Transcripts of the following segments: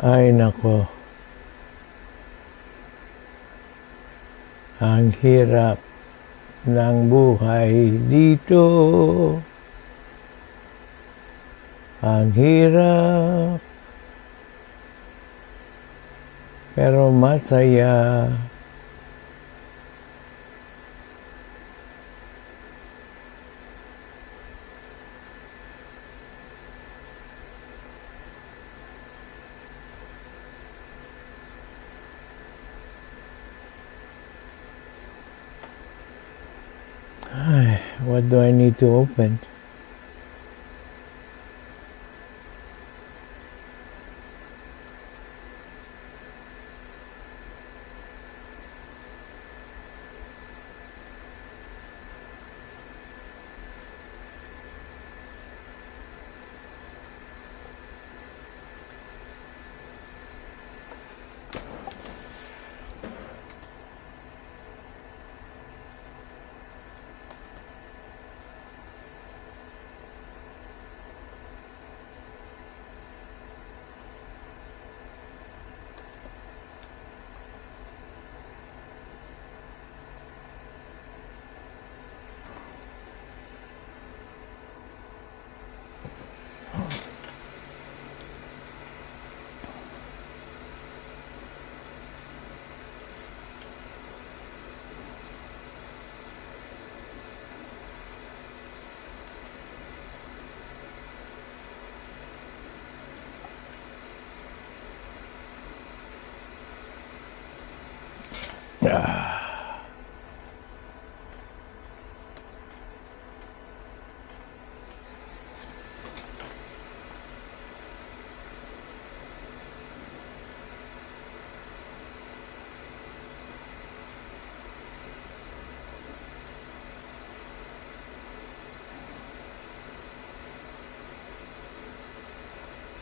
Ay nako, ang hirap ng buhay dito. Ang hirap, pero masaya. What do I need to open?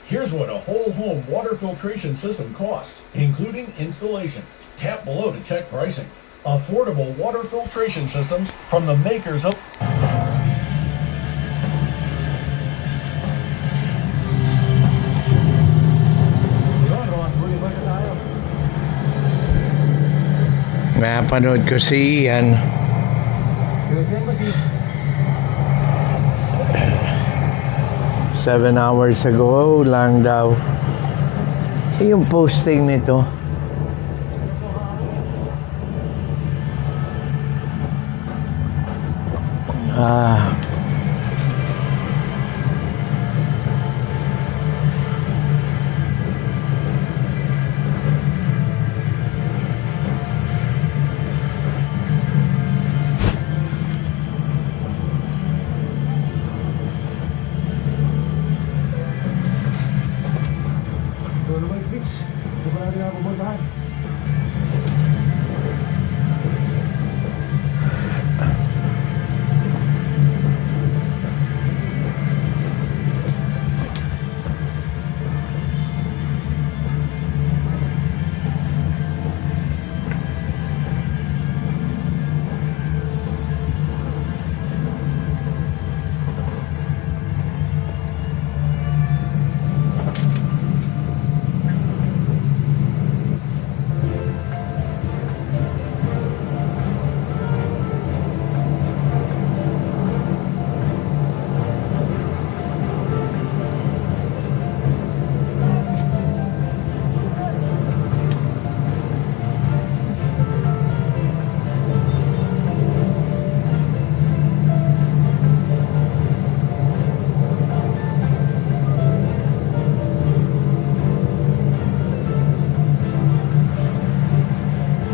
Here's what a whole home water filtration system costs, including installation. Tap below to check pricing. Affordable water filtration systems from the makers of... Napanood ko si Ian. 7 hours ago lang daw yung posting nito.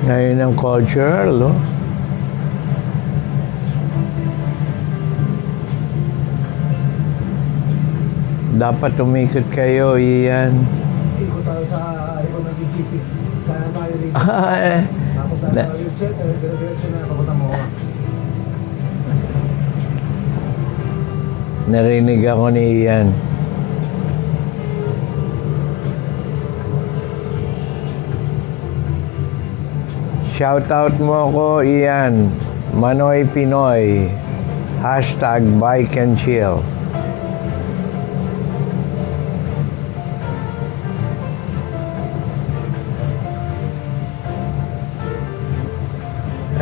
Ngayon ang cultural, no? Dapat umikot kayo, Ian. Ikot tayo sa ikot ng CCP. Kaya tayo dito. Tapos tayo sa wheelchair, dire-diretso na papunta mo. Narinig ako ni Ian. Shoutout mo ako, Ian. Manoy Pinoy. #Bike and Chill.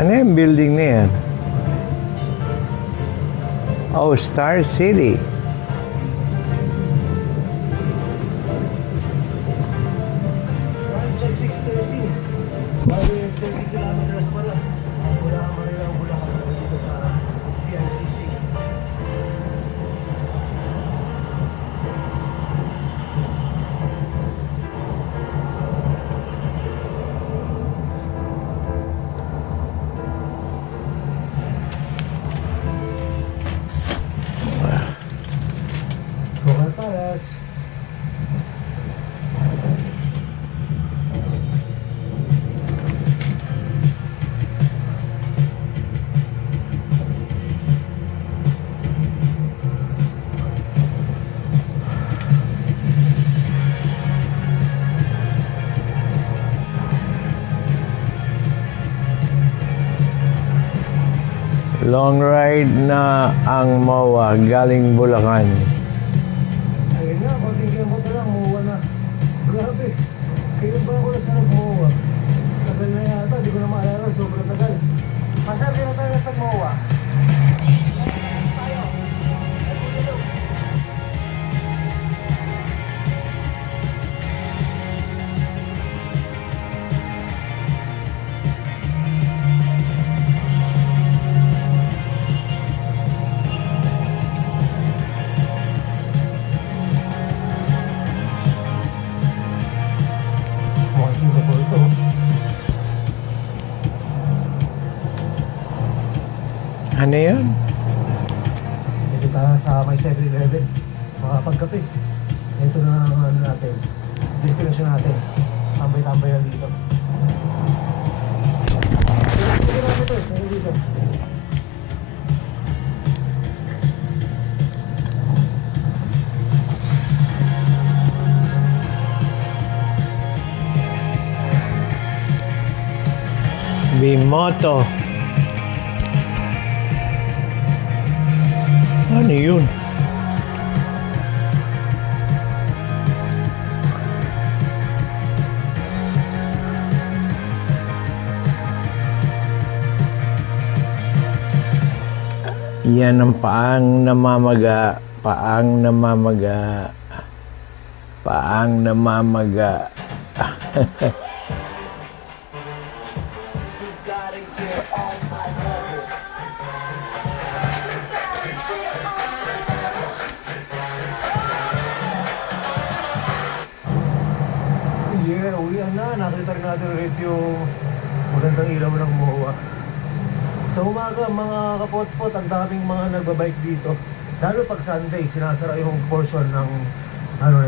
Ano yung building na yan? Oh, Star City. Check 630. Bali, 30 kilometers pala. Wala ka Manilang Bulacan dito sa PICC. Bukan Palas. Long ride na ang MOA galing Bulacan. Ayun nga, konting kembot na lang, muwa na. Grabe. Kailan ba ako na sa nag-muwa? Tagal na yata, di ko na maalala, sobrang tagal. Masal, di na tayo nag-muwa. Mukhang Singapore ito. Ano yun? Dito tayo sa may 7-Eleven. Makapagkape. Ito na ang ano natin. Destination natin. Tambay-tambay lang dito. Sige namin ito. Sige dito. Bimoto. Ano yun? Yan ang paang namamaga. Paang namamaga. Paang namamaga. Yeah, uwian na. Nakita rin natin ulit yung magandang ilaw ng MOA. Sa umaga, mga kapot-pot, ang daming mga nagbabike dito. Lalo pag Sunday, sinasara yung portion ng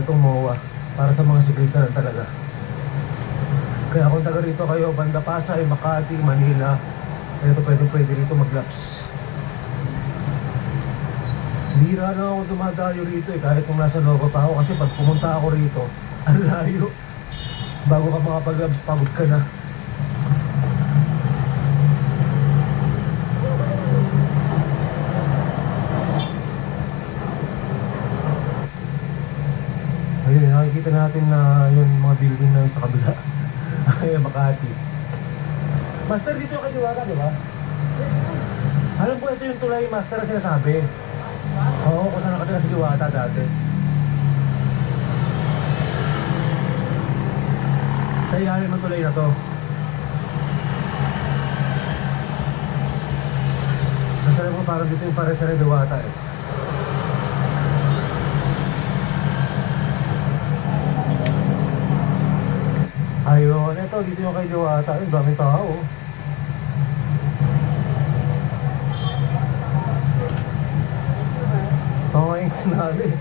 itong MOA para sa mga siklista lang talaga. Kaya kung taga rito kayo, Banda Pasay, Makati, Manila, ito pwede rito mag-laps. Bira na ako dumadayo rito kahit kung nasa Nova pa ako, kasi pag pumunta ako rito, ang layo. Bago ka makapag-labs, pagod ka na. Ayun, nakikita natin na yung mga building na yun sa kabila. Ay, Makati. Master, dito yung kaniwara, di ba? Alam ko, ito yung tulay, Master, na sinasabi. Oo, kung saan nakatira si Diwata dati. Sa ilalim ng tulay na to. Nasabi mo parang dito yung pares na Diwata eh. Ayun, eto dito yung kay Diwata. Ang daming tao. Toinks namin.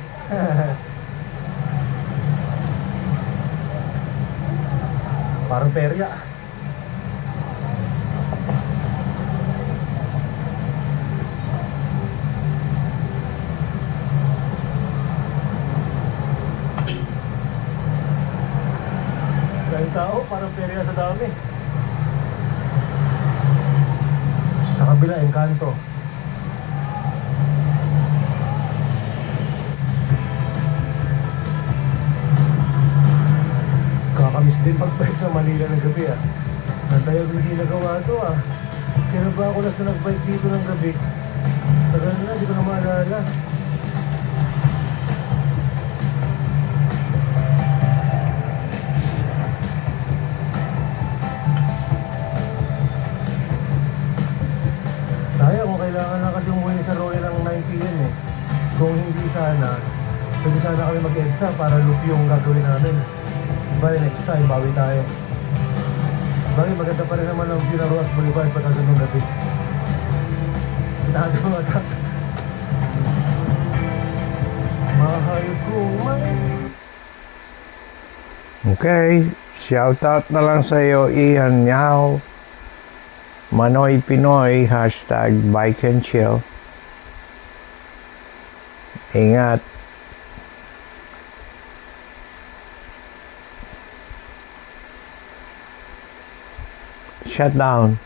Parang perya. Dahil tao, parang perya sa dami. Sa kabila, Encanto. Kakamiss din pag-bike sa Manila ng gabi ah. Nantay ang hindi nagawa ito ah. Kailan ba ako last na nag-bike dito ng gabi? Tagal na, di ko na maalala. Sayang kung kailangan na kasi umuwi sa Roy ng 9 p.m. eh. Kung hindi sana, pwede sana kami mag-EDSA para loop yung gagawin namin. Bye, next time, bawi tayo. Bagay, maganda pa rin naman ang view ng Roas Boulevard pagka ganun gabi. Dati mga ka. Mahal ko man. Okay, shoutout na lang sa iyo, Ian Yao. Manoy Pinoy, hashtag Bike and Chill. Ingat. Shut down.